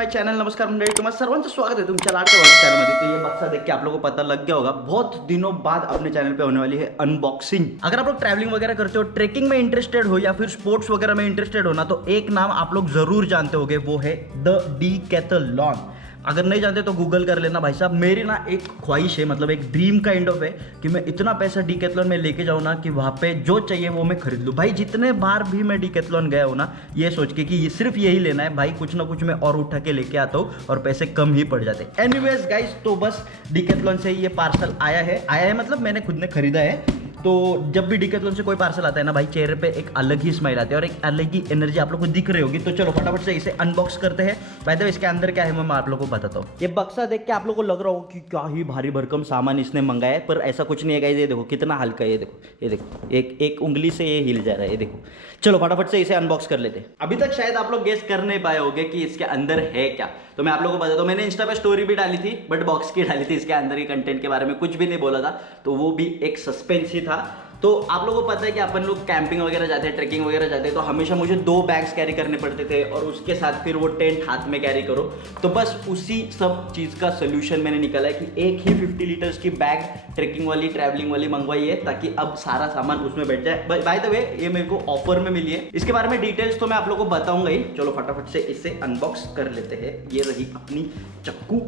My channel. नमस्कार मंडळी, तुम्हाला सर्वांचं स्वागत है तुमच्या लाडक्या भाऊ चॅनलमध्ये. तो ये बक्सा देख के आप लोगों को पता लग गया होगा, बहुत दिनों बाद अपने चैनल पे होने वाली है अनबॉक्सिंग. अगर आप लोग ट्रैवलिंग वगैरह करते हो, ट्रेकिंग में इंटरेस्टेड हो या फिर स्पोर्ट्स वगैरह में इंटरेस्टेड हो ना, तो एक नाम आप लोग जरूर जानते होंगे, वो है द डीकैथलॉन. अगर नहीं जानते तो गूगल कर लेना भाई साहब. मेरी ना एक ख्वाहिश है, मतलब एक ड्रीम काइंड ऑफ है कि मैं इतना पैसा डीकैथलॉन में लेके जाऊँ ना कि वहाँ पे जो चाहिए वो मैं खरीद लूँ. भाई जितने बार भी मैं डीकैथलॉन गया हूँ ना, ये सोच के कि ये सिर्फ यही लेना है भाई, कुछ ना कुछ मैं और उठा के लेके आता हूँ और पैसे कम ही पड़ जाते. एनीवेज गाइस, तो बस डीकैथलॉन से ये पार्सल आया है मतलब मैंने खुद ने खरीदा है. तो जब भी डीकैथलॉन से कोई पार्सल आता है ना भाई, चेहरे पे एक अलग ही स्माइल आती है और एक अलग ही एनर्जी आप लोग को दिख रही होगी. तो चलो फटाफट से इसे अनबॉक्स करते हैं. बाय द वे इसके अंदर क्या है मैं आप लोगों को बताता हूँ. ये बक्सा देख के आप लोगों को लग रहा हो कि क्या ही भारी भरकम सामान इसने मंगाया है, पर ऐसा कुछ नहीं है गाइस. ये देखो कितना हल्का है, ये देखो एक उंगली से ये हिल जा रहा है, ये देखो. चलो फटाफट से इसे अनबॉक्स कर लेते हैं. अभी तक शायद आप लोग गेस कर नहीं पाए होंगे कि इसके अंदर है क्या, तो मैं आप लोगों को बताता हूँ. मैंने इंस्टा पे स्टोरी भी डाली थी, बट बॉक्स की डाली थी, इसके अंदर के कंटेंट के बारे में कुछ भी नहीं बोला था, तो वो भी एक सस्पेंस ही था. तो आप लोगों को पता है कि अपन लोग कैंपिंग वगैरह जाते हैं, ट्रैकिंग वगैरह जाते हैं, तो हमेशा मुझे 2 बैग्स कैरी करने पड़ते थे और उसके साथ फिर वो टेंट हाथ में कैरी करो. तो बस उसी सब चीज़ का सोल्यूशन मैंने निकाला है कि एक ही 50 लीटर्स की बैग ट्रैकिंग वाली, ट्रैवलिंग वाली मंगवाई है, ताकि अब सारा सामान उसमें बैठ जाए. बाय द वे ये मेरे को ऑफर में मिली है. इसके बारे में डिटेल्स तो मैं आप लोगों को बताऊंगा ही. चलो फटाफट से इसे अनबॉक्स कर लेते हैं. ये रही अपनी चक्कू,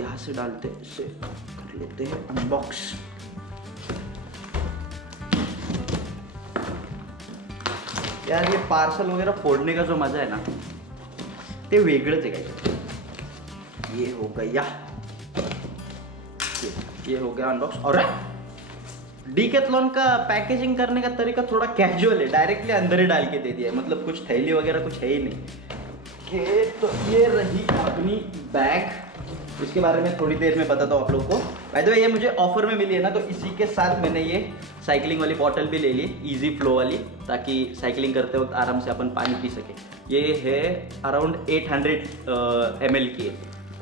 यहाँ से डालते इसे कर लेते हैं अनबॉक्स. यार ये पार्सल वगैरह फोड़ने का जो मजा है ना, ते वेगळंच आहे काय. ये हो गया, ये हो गया अनबॉक्स. और डीकैथलॉन का पैकेजिंग करने का तरीका थोड़ा कैजुअल है, डायरेक्टली अंदर ही डाल के दे दिया है, मतलब कुछ थैली वगैरह कुछ है ही नहीं. तो ये रही अपनी बैग. इसके बारे में थोड़ी देर में बताता हूँ आप लोग को. बाय द वे ये मुझे ऑफर में मिली है ना, तो इसी के साथ मैंने ये साइकिलिंग वाली बॉटल भी ले ली, इजी फ्लो वाली, ताकि साइकिलिंग करते वक्त आराम से अपन पानी पी सके. ये है अराउंड 800 ml की है,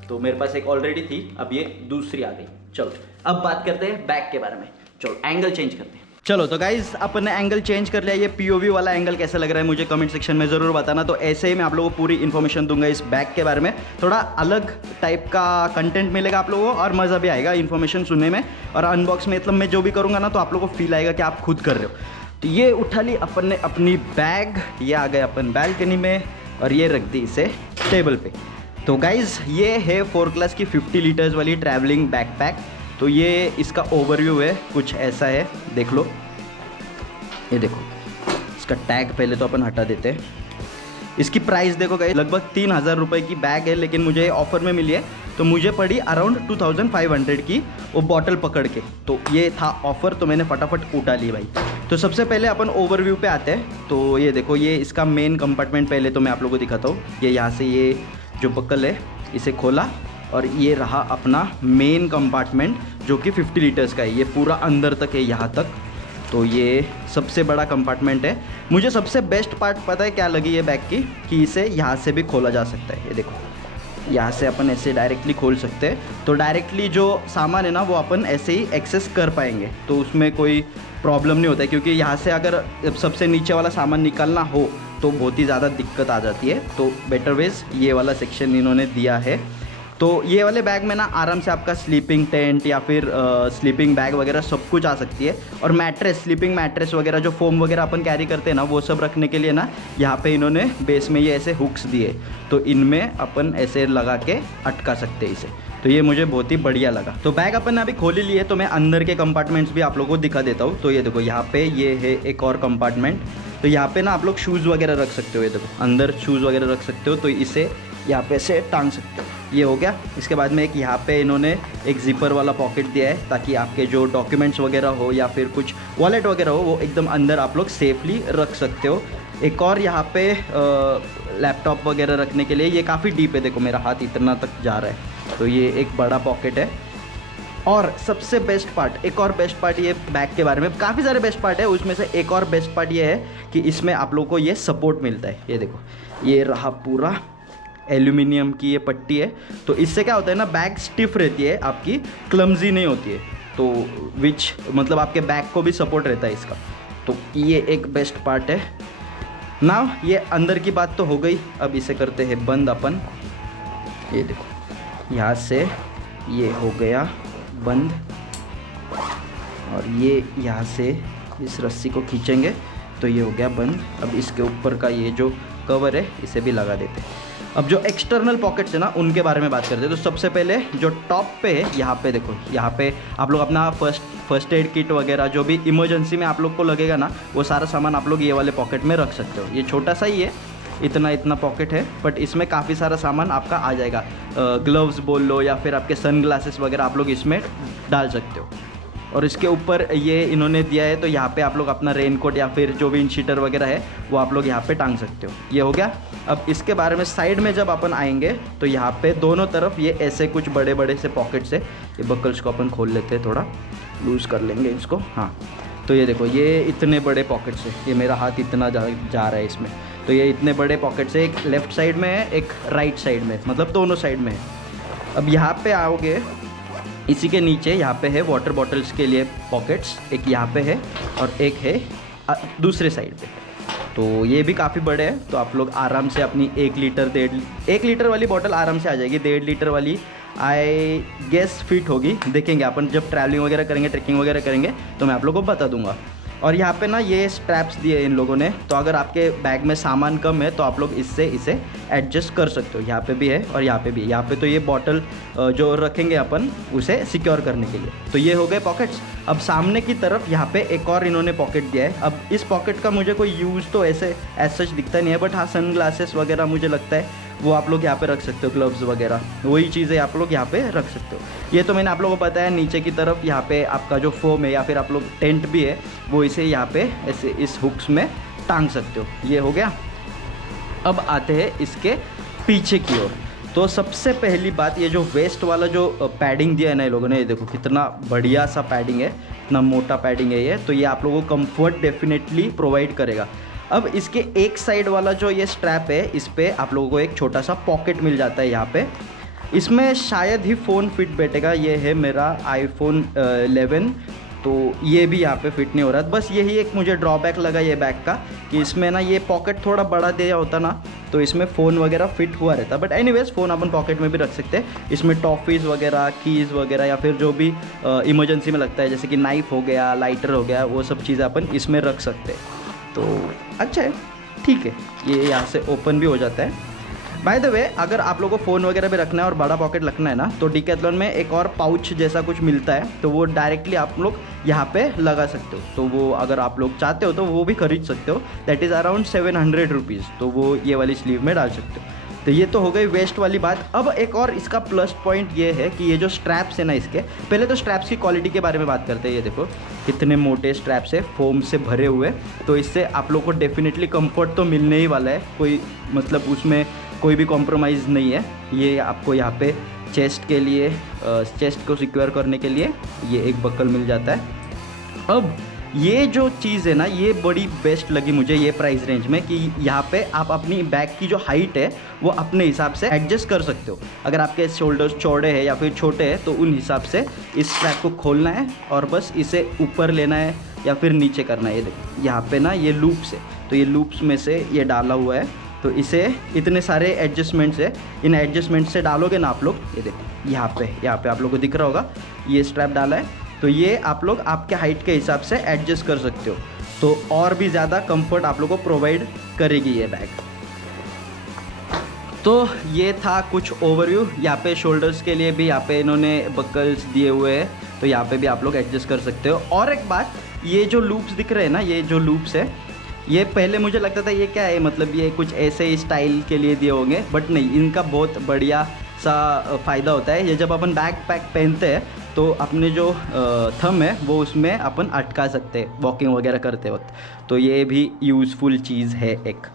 तो मेरे पास एक ऑलरेडी थी, अब ये दूसरी आ गई. चलो अब बात करते हैं बैग के बारे में. चलो एंगल चेंज करते हैं. चलो तो गाइज अपन ने एंगल चेंज कर लिया. ये पीओवी वाला एंगल कैसा लग रहा है मुझे कमेंट सेक्शन में ज़रूर बताना. तो ऐसे ही मैं आप लोगों को पूरी इन्फॉर्मेशन दूंगा इस बैग के बारे में. थोड़ा अलग टाइप का कंटेंट मिलेगा आप लोगों को और मज़ा भी आएगा इन्फॉर्मेशन सुनने में. और अनबॉक्स में मतलब मैं जो भी करूँगा ना, तो आप लोगों को फील आएगा कि आप खुद कर रहे हो. तो ये उठा ली अपन ने अपनी बैग, ये आ गए अपन बैल्कनी में और ये रख दी इसे टेबल पे. तो गाइज़ ये है 4 क्लास की 50 लीटर्स वाली ट्रैवलिंग बैकपैक. तो ये इसका ओवरव्यू है, कुछ ऐसा है, देख लो. ये देखो इसका टैग पहले तो अपन हटा देते हैं. इसकी प्राइस देखो गाइस, लगभग 3000 रुपये की बैग है, लेकिन मुझे ऑफर में मिली है, तो मुझे पड़ी अराउंड 2500 की वो बॉटल पकड़ के. तो ये था ऑफर, तो मैंने फटाफट उठा ली भाई. तो सबसे पहले अपन ओवरव्यू पे आते हैं. तो ये देखो, ये इसका मेन कंपार्टमेंट पहले तो मैं आप लोगों को दिखाता हूँ. ये यहाँ से ये जो बकल है इसे खोला और ये रहा अपना मेन कंपार्टमेंट, जो कि 50 लीटर्स का है. ये पूरा अंदर तक है, यहाँ तक. तो ये सबसे बड़ा कंपार्टमेंट है. मुझे सबसे बेस्ट पार्ट पता है क्या लगी ये बैग की, कि इसे यहाँ से भी खोला जा सकता है. ये देखो यहाँ से अपन ऐसे डायरेक्टली खोल सकते हैं. तो डायरेक्टली जो सामान है ना, वो अपन ऐसे ही एक्सेस कर पाएंगे, तो उसमें कोई प्रॉब्लम नहीं होता है. क्योंकि यहाँ से अगर सबसे नीचे वाला सामान निकालना हो तो बहुत ही ज़्यादा दिक्कत आ जाती है. तो बेटर वेज ये वाला सेक्शन इन्होंने दिया है. तो ये वाले बैग में ना आराम से आपका स्लीपिंग टेंट या फिर स्लीपिंग बैग वगैरह सब कुछ आ सकती है. और मैट्रेस, स्लीपिंग मैट्रेस वगैरह जो फोम वगैरह अपन कैरी करते हैं ना, वो सब रखने के लिए ना यहाँ पे इन्होंने बेस में ये ऐसे हुक्स दिए, तो इनमें अपन ऐसे लगा के अटका सकते हैं इसे. तो ये मुझे बहुत ही बढ़िया लगा. तो बैग अपन ने अभी खोल ही लिए, तो मैं अंदर के कंपार्टमेंट्स भी आप लोगों को दिखा देता हूँ. तो ये देखो यहाँ पे ये है एक और कंपार्टमेंट. तो यहाँ पे ना आप लोग शूज़ वगैरह रख सकते हो. ये देखो अंदर शूज़ वगैरह रख सकते हो, तो इसे यहाँ पे से टांग सकते हो. ये हो गया. इसके बाद में एक यहाँ पे इन्होंने एक जिपर वाला पॉकेट दिया है, ताकि आपके जो डॉक्यूमेंट्स वगैरह हो या फिर कुछ वॉलेट वगैरह हो, वो एकदम अंदर आप लोग सेफली रख सकते हो. एक और यहाँ पे लैपटॉप वगैरह रखने के लिए, ये काफ़ी डीप है, देखो मेरा हाथ इतना तक जा रहा है. तो ये एक बड़ा पॉकेट है. और सबसे बेस्ट पार्ट, एक और बेस्ट पार्ट ये बैग के बारे में, काफ़ी सारे बेस्ट पार्ट है, उसमें से एक और बेस्ट पार्ट ये है कि इसमें आप लोगों को ये सपोर्ट मिलता है. ये देखो ये रहा पूरा एल्यूमिनियम की ये पट्टी है. तो इससे क्या होता है ना, बैग स्टिफ रहती है आपकी, क्लमजी नहीं होती है. तो विच मतलब आपके बैग को भी सपोर्ट रहता है इसका. तो ये एक बेस्ट पार्ट है. नाउ ये अंदर की बात तो हो गई, अब इसे करते हैं बंद अपन. ये देखो यहाँ से ये हो गया बंद, और ये यहाँ से इस रस्सी को खींचेंगे तो ये हो गया बंद। अब इसके ऊपर का ये जो कवर है इसे भी लगा देते हैं। अब जो एक्सटर्नल पॉकेट्स है ना उनके बारे में बात करते हैं। तो सबसे पहले जो टॉप पे है, यहाँ पे देखो, यहाँ पे आप लोग अपना फर्स्ट एड किट वगैरह जो भी इमरजेंसी में आप लोग को लगेगा ना, वो सारा सामान आप लोग ये वाले पॉकेट में रख सकते हो। ये छोटा सा ही है, इतना पॉकेट है, बट इसमें काफ़ी सारा सामान आपका आ जाएगा। ग्लव्स बोल लो या फिर आपके सन ग्लासेस वगैरह आप लोग इसमें डाल सकते हो। और इसके ऊपर ये इन्होंने दिया है, तो यहाँ पे आप लोग अपना रेनकोट या फिर जो विंड शीटर वगैरह है वो आप लोग यहाँ पे टांग सकते हो। ये हो गया। अब इसके बारे में साइड में जब अपन आएंगे तो यहाँ पे दोनों तरफ ये ऐसे कुछ बड़े बड़े से पॉकेट्स है। ये बकल्स को अपन खोल लेते हैं, थोड़ा लूज़ कर लेंगे इसको। हाँ, तो ये देखो ये इतने बड़े पॉकेट्स है, ये मेरा हाथ इतना जा रहा है इसमें। तो ये इतने बड़े पॉकेट्स है, एक लेफ़्ट साइड में है, एक राइट साइड में, मतलब दोनों साइड में है। अब यहाँ पे आओगे, इसी के नीचे यहाँ पे है वाटर बॉटल्स के लिए पॉकेट्स, एक यहाँ पे है और एक है दूसरे साइड पे। तो ये भी काफ़ी बड़े हैं, तो आप लोग आराम से अपनी 1 लीटर वाली बॉटल आराम से आ जाएगी। 1.5 लीटर वाली आई गेस फिट होगी, देखेंगे अपन जब ट्रैवलिंग वगैरह करेंगे, ट्रैकिंग वगैरह करेंगे तो मैं आप लोगों को बता दूंगा। और यहाँ पे ना ये स्ट्रैप्स दिए इन लोगों ने, तो अगर आपके बैग में सामान कम है तो आप लोग इससे इसे एडजस्ट कर सकते हो। यहाँ पे भी है और यहाँ पे भी है। यहाँ पे तो ये बॉटल जो रखेंगे अपन उसे सिक्योर करने के लिए। तो ये हो गए पॉकेट्स। अब सामने की तरफ यहाँ पे एक और इन्होंने पॉकेट दिया है। अब इस पॉकेट का मुझे कोई यूज़ तो ऐसे एज सच दिखता नहीं है, बट हाँ सन ग्लासेस वगैरह मुझे लगता है वो आप लोग यहाँ पे रख सकते हो, ग्लव्स वगैरह वही चीज़ें आप लोग यहाँ पे रख सकते हो। ये तो मैंने आप लोगों को बताया। नीचे की तरफ यहाँ पे आपका जो फोम है या फिर आप लोग टेंट भी है वो इसे यहाँ पे ऐसे इस हुक्स में टांग सकते हो। ये हो गया। अब आते हैं इसके पीछे की ओर। तो सबसे पहली बात, ये जो वेस्ट वाला जो पैडिंग दिया है ना ये लोगों ने, ये देखो कितना बढ़िया सा पैडिंग है, इतना मोटा पैडिंग है ये। तो ये आप लोगों को कंफर्ट डेफिनेटली प्रोवाइड करेगा। अब इसके एक साइड वाला जो ये स्ट्रैप है, इस पे आप लोगों को एक छोटा सा पॉकेट मिल जाता है यहाँ पे। इसमें शायद ही फ़ोन फिट बैठेगा। ये है मेरा iPhone 11, तो ये भी यहाँ पे फिट नहीं हो रहा। बस यही एक मुझे ड्रॉबैक लगा ये बैग का, कि इसमें ना ये पॉकेट थोड़ा बड़ा दिया होता ना तो इसमें फ़ोन वगैरह फिट हुआ रहता। But anyways phone upon pocket में भी रख सकते हैं। इसमें टॉफ़ीज़ वगैरह, कीज़ वगैरह या फिर जो भी इमरजेंसी में लगता है, जैसे कि नाइफ़ हो गया, लाइटर हो गया, वो सब चीज़ें अपन इसमें रख सकते हैं। तो अच्छा है, ठीक है। ये यहाँ से ओपन भी हो जाता है। बाय द वे, अगर आप लोगों को फ़ोन वगैरह भी रखना है और बड़ा पॉकेट रखना है ना, तो डिकैथलॉन में एक और पाउच जैसा कुछ मिलता है, तो वो डायरेक्टली आप लोग यहाँ पे लगा सकते हो। तो वो अगर आप लोग चाहते हो तो वो भी खरीद सकते हो। That is around 700 rupees. तो वो ये वाली स्लीव में डाल सकते हो। तो ये तो हो गई वेस्ट वाली बात। अब एक और इसका प्लस पॉइंट ये है कि ये जो स्ट्रैप्स है ना इसके, पहले तो स्ट्रैप्स की क्वालिटी के बारे में बात करते हैं। ये देखो कितने मोटे स्ट्रैप्स है, फोम से भरे हुए। तो इससे आप लोग को डेफिनेटली कंफर्ट तो मिलने ही वाला है, कोई मतलब उसमें कोई भी कॉम्प्रोमाइज़ नहीं है। ये आपको यहाँ पे चेस्ट के लिए, चेस्ट को सिक्योर करने के लिए ये एक बकल मिल जाता है। अब ये जो चीज़ है ना, ये बड़ी बेस्ट लगी मुझे ये प्राइस रेंज में, कि यहाँ पे आप अपनी बैग की जो हाइट है वो अपने हिसाब से एडजस्ट कर सकते हो। अगर आपके शोल्डर्स चौड़े हैं या फिर छोटे हैं तो उन हिसाब से इस स्ट्रैप को खोलना है और बस इसे ऊपर लेना है या फिर नीचे करना है। ये देखो यहाँ पे ना ये लूप्स है, तो ये लूप्स में से ये डाला हुआ है। तो इसे इतने सारे एडजस्टमेंट्स है, इन एडजस्टमेंट से डालोगे ना आप लोग, ये देखो यहाँ पे आप लोग को दिख रहा होगा ये स्ट्रैप डाला है। तो ये आप लोग आपके हाइट के हिसाब से एडजस्ट कर सकते हो, तो और भी ज़्यादा कंफर्ट आप लोग को प्रोवाइड करेगी ये बैग। तो ये था कुछ ओवरव्यू। यहाँ पे शोल्डर्स के लिए भी यहाँ पे इन्होंने बकल्स दिए हुए हैं, तो यहाँ पे भी आप लोग एडजस्ट कर सकते हो। और एक बात, ये जो लूप्स दिख रहे हैं ना, ये जो लूप्स है, ये पहले मुझे लगता था ये क्या है, मतलब ये कुछ ऐसे स्टाइल के लिए दिए होंगे, बट नहीं, इनका बहुत बढ़िया सा फ़ायदा होता है। ये जब अपन बैक पैक पहनते हैं तो अपने जो थंब है वो उसमें अपन अटका सकते हैं वॉकिंग वगैरह करते वक्त। तो ये भी यूज़फुल चीज़ है एक।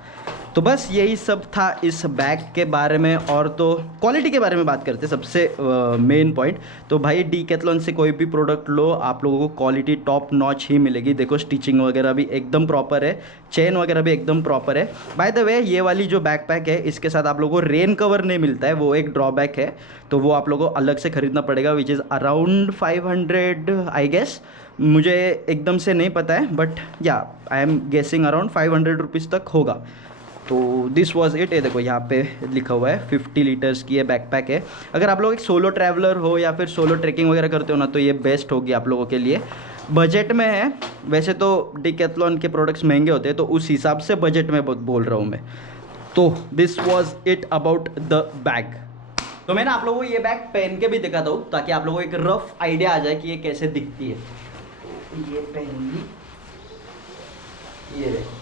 तो बस यही सब था इस बैग के बारे में। और तो क्वालिटी के बारे में बात करते हैं, सबसे मेन पॉइंट। तो भाई डीकैथलॉन से कोई भी प्रोडक्ट लो, आप लोगों को क्वालिटी टॉप नॉच ही मिलेगी। देखो स्टिचिंग वगैरह भी एकदम प्रॉपर है, चेन वगैरह भी एकदम प्रॉपर है। बाय द वे, ये वाली जो बैकपैक है इसके साथ आप लोगों को रेन कवर नहीं मिलता है, वो एक ड्रॉबैक है। तो वो आप लोगों को अलग से ख़रीदना पड़ेगा, which is around 500 I guess. मुझे एकदम से नहीं पता है, बट या I am guessing around 500 rupees तक होगा। तो दिस वॉज इट। ये देखो यहाँ पे लिखा हुआ है 50 लीटर्स की ये बैकपैक है। अगर आप लोग एक सोलो ट्रैवलर हो या फिर सोलो ट्रैकिंग वगैरह करते हो ना, तो ये बेस्ट होगी आप लोगों के लिए। बजट में है, वैसे तो डिकैथलॉन के प्रोडक्ट्स महंगे होते हैं, तो उस हिसाब से बजट में बोल रहा हूँ मैं। तो this was it about the bag. तो मैं ना आप लोगों को ये बैग पहन के भी दिखाता हूँ, ताकि आप लोगों को एक रफ आइडिया आ जाए कि ये कैसे दिखती है। ये पहनूंगी, ये देखो।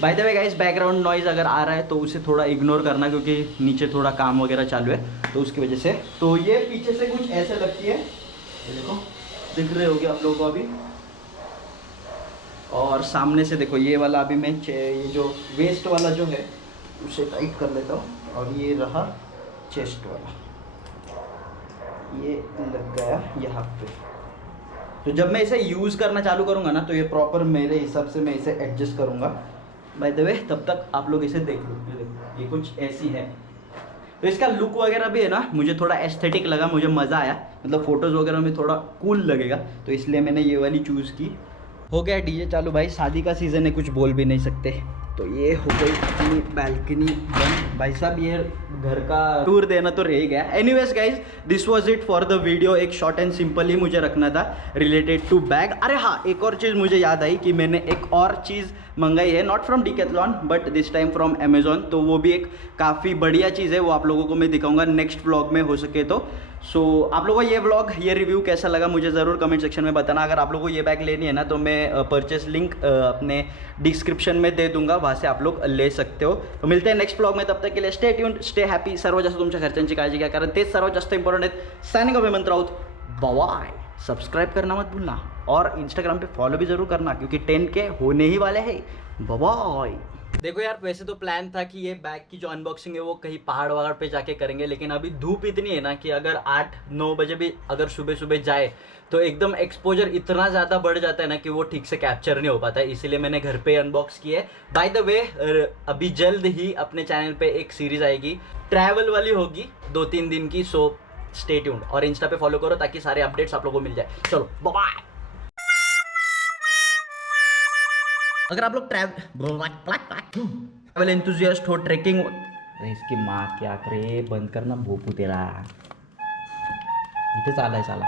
By the way guys, background noise अगर आ रहा है तो उसे थोड़ा इग्नोर करना, क्योंकि नीचे थोड़ा काम वगैरह चालू है, तो उसकी वजह से। तो ये पीछे से कुछ ऐसे लगती है, ये देखो, दिख रहे होगे आप लोगों को अभी। और सामने से देखो, ये वाला अभी मैं ये जो वेस्ट वाला जो है उसे टाइट कर लेता हूँ, और ये रहा चेस्ट वाला, ये लग गया यहाँ पे। तो जब मैं इसे यूज़ करना चालू करूँगा ना, तो ये प्रॉपर मेरे हिसाब से मैं इसे एडजस्ट करूँगा। बाय द वे, तब तक आप लोग इसे देख लो। ये देखो, ये कुछ ऐसी है। तो इसका लुक वगैरह भी है ना, मुझे थोड़ा एस्थेटिक लगा, मुझे मज़ा आया, मतलब फ़ोटोज़ वगैरह में थोड़ा कूल लगेगा, तो इसलिए मैंने ये वाली चूज़ की। हो गया डीजे चालू भाई, शादी का सीज़न है, कुछ बोल भी नहीं सकते। तो ये हो गई अपनी बैल्कनी बंद। भाई साहब, ये घर का टूर देना तो रह गया। Anyways guys, this was it for the video. एक शॉर्ट एंड सिंपल ही मुझे रखना था रिलेटेड टू बैग। अरे हाँ, एक और चीज़ मुझे याद आई कि मैंने एक और चीज़ मंगाई है, not from decathlon but this time from Amazon. तो वो भी एक काफ़ी बढ़िया चीज़ है, वो आप लोगों को मैं दिखाऊंगा नेक्स्ट व्लॉग में हो सके तो। सो आप लोगों को ये व्लॉग, ये रिव्यू कैसा लगा मुझे ज़रूर कमेंट सेक्शन में बताना। अगर आप लोगों को ये बैग लेनी है ना, तो मैं परचेस लिंक अपने डिस्क्रिप्शन में दे दूंगा, वहाँ से आप लोग ले सकते हो। तो मिलते हैं नेक्स्ट व्लॉग में, तब तक के लिए स्टे ट्यून्ड, स्टे हॅपी। सर्वात जास्त तुमच्या घरच्यांची काळजी घ्या, कारण तेच सर्वात जास्त इंपॉर्टंट आहे। Signing off Hemant Raut, bye. Subscribe करना मत भूलना, और इंस्टाग्राम पे फॉलो भी ज़रूर करना, क्योंकि 10K होने ही वाले हैं। बाय। देखो यार, वैसे तो प्लान था कि ये बैग की जो अनबॉक्सिंग है वो कहीं पहाड़ वहाड़ पे जाके करेंगे, लेकिन अभी धूप इतनी है ना कि अगर 8-9 बजे भी अगर सुबह सुबह जाए तो एकदम एक्सपोजर इतना ज़्यादा बढ़ जाता है ना कि वो ठीक से कैप्चर नहीं हो पाता है। इसीलिए मैंने घर पे अनबॉक्स किया है। बाय द वे, अभी जल्द ही अपने चैनल पे एक सीरीज़ आएगी, ट्रैवल वाली होगी, 2-3 दिन की। सो स्टे ट्यून्ड, और इंस्टा पे फॉलो करो ताकि सारे अपडेट्स आप लोगों को मिल जाए। चलो बाय। अगर आप लोग ट्रैवल एंथुजियास्ट हो, ट्रैकिंग, इसकी माँ क्या करे, बंद करना भोपू तेरा, इथे चालाय साला।